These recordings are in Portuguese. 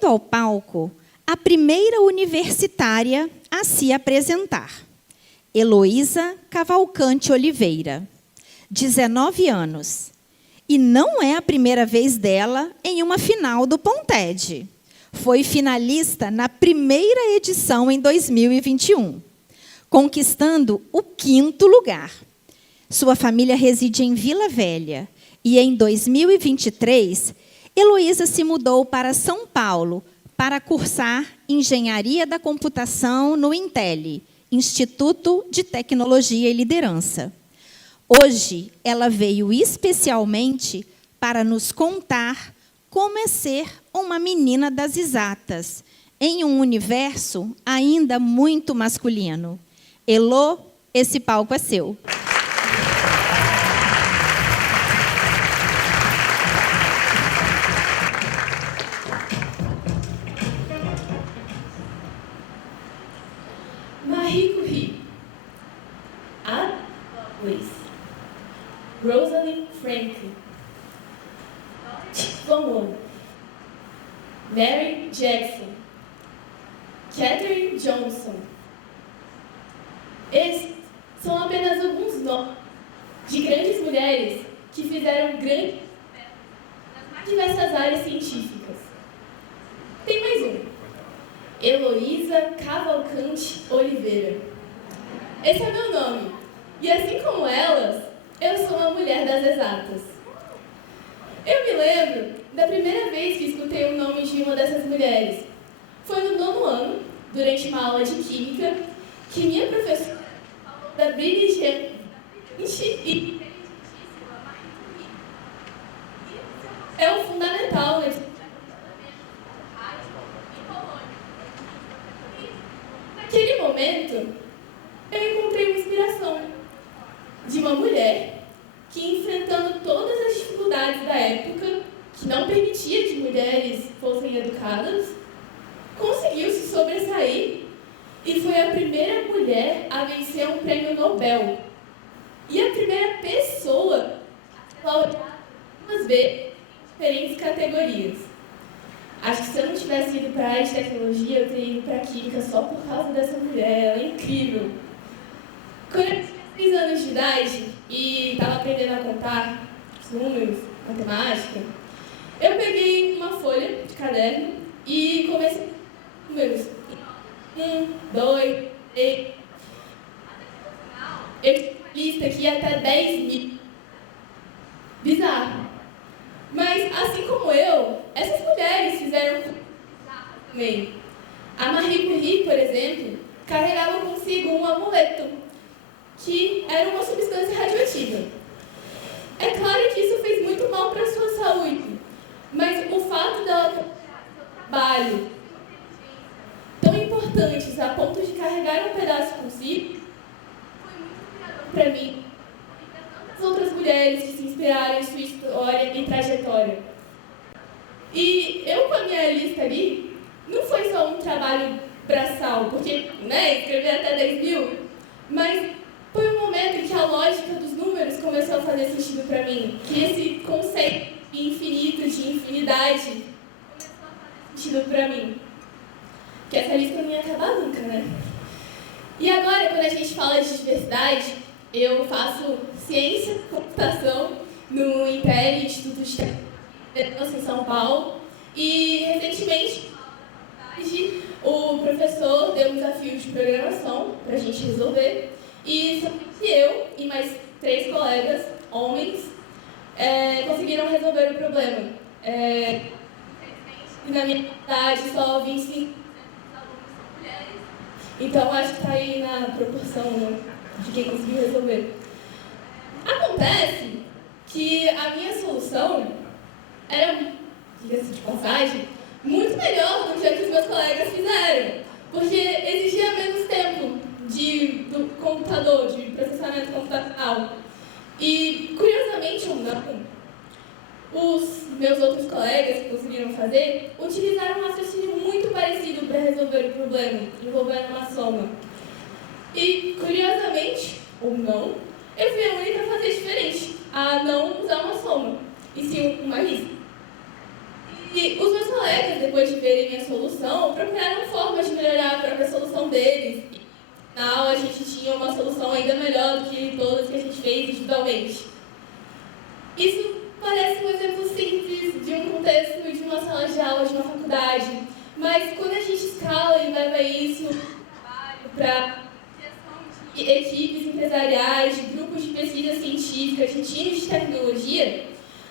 subindo ao palco a primeira universitária a se apresentar, Heloísa Cavalcante Oliveira, 19 anos. E não é a primeira vez dela em uma final do Ponted. Foi finalista na primeira edição em 2021, conquistando o 5º lugar. Sua família reside em Vila Velha e, em 2023, Heloísa se mudou para São Paulo para cursar Engenharia da Computação no INTELLI, Instituto de Tecnologia e Liderança. Hoje, ela veio especialmente para nos contar como é ser uma menina das exatas, em um universo ainda muito masculino. Elô, esse palco é seu. Marie Curie, Ada Lovelace, Rosalind Franklin, Von Mary Jackson, Katherine Johnson. Esses são apenas alguns nomes de grandes mulheres que fizeram grande nas mais diversas áreas científicas. Tem mais um. Heloísa Cavalcante Oliveira. Esse é meu nome. E assim como elas, eu sou uma mulher das exatas. Eu me lembro da primeira vez que escutei o nome de uma dessas mulheres. Foi no 9º ano, durante uma aula de química, que minha professora falou da brilhante e é o fundamental nesse naquele momento, eu encontrei uma inspiração de uma mulher que, enfrentando todas as dificuldades da época, que não permitia que mulheres fossem educadas, conseguiu se sobressair e foi a primeira mulher a vencer um prêmio Nobel. E a primeira pessoa a laureada 2 vezes em diferentes categorias. Acho que se eu não tivesse ido para a área de tecnologia, eu teria ido para a química só por causa dessa mulher. Ela é incrível. Quando eu tinha 6 anos de idade e estava aprendendo a contar os números, matemática, eu peguei uma folha de caderno e comecei a números. 1, 2, 3. Eu tinha uma lista que ia até 10.000. Bizarro. Mas, assim como eu, essas mulheres fizeram também. A Marie Curie, por exemplo, carregava consigo um amuleto, que era uma substância radioativa. É claro que isso fez muito mal para a sua saúde, mas o fato dela ter um trabalho tão importantes a ponto de carregar um pedaço consigo foi muito inspirador para mim e para tantas outras mulheres que se inspiraram em sua história e trajetória. E eu, com a minha lista ali, não foi só um trabalho braçal, porque escrever até 10.000, mas foi um momento em que a lógica dos números começou a fazer sentido para mim, que esse conceito infinito, de infinidade, começou a fazer sentido para mim. Que essa lista não ia acabar nunca, né? E agora, quando a gente fala de diversidade, eu faço ciência e computação no INTELLI, Instituto de Tecnologia em São Paulo, e recentemente o professor deu um desafio de programação para a gente resolver, e eu e mais 3 colegas, homens, conseguiram resolver o problema. Na minha cidade, só 25 mulheres. Então, acho que está aí na proporção de quem conseguiu resolver. Acontece que a minha solução era, diga-se de passagem, muito melhor do que a que os meus colegas fizeram, porque exigia menos tempo do computador, de processamento computacional. E, curiosamente ou não, os meus outros colegas que conseguiram fazer utilizaram um raciocínio muito parecido para resolver o problema, envolvendo uma soma. E, curiosamente, ou não, eu fui a única a fazer diferente, a não usar uma soma, e sim uma lista. E os meus colegas, depois de verem entenderem a solução, procuraram formas de melhorar a própria solução deles. E, no final, a gente tinha uma solução ainda melhor do que todas que a gente fez individualmente. Isso parece um exemplo simples de um contexto de uma sala de aula, de uma faculdade, mas quando a gente escala e leva isso para equipes empresariais, de grupos de pesquisa científica, de times de tecnologia,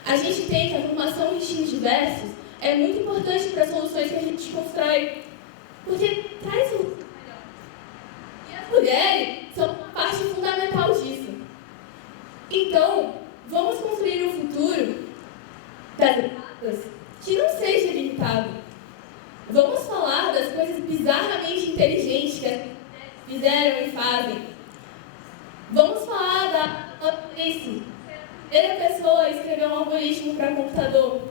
a gente tem que a formação de times diversos é muito importante para as soluções que a gente constrói, porque traz soluções melhores. E as mulheres são uma parte fundamental disso. Então, vamos construir um futuro das etapas que não seja limitado. Vamos falar das coisas bizarramente inteligentes que as mulheres fizeram e fazem. Vamos falar da Alice, a primeira pessoa a escrever um algoritmo para computador.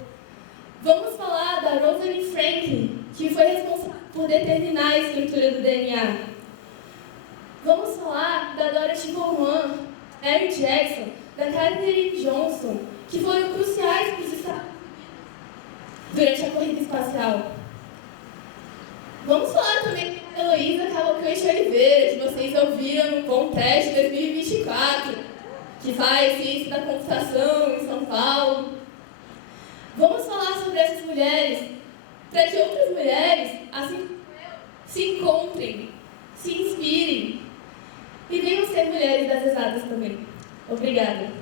Vamos falar da Rosalind Franklin, que foi responsável por determinar a estrutura do DNA. Vamos falar da Dorothy Vaughan, Mary Jackson, da Katherine Johnson, que foram cruciais para os Estados Unidos durante a corrida espacial. Vamos falar também da Heloísa Cavalcante Oliveira, que vocês ouviram no Contest 2024, que faz ciência da computação em São Paulo. Vamos falar sobre essas mulheres, para que outras mulheres, assim como eu, se encontrem, se inspirem e venham ser mulheres das exatas também. Obrigada.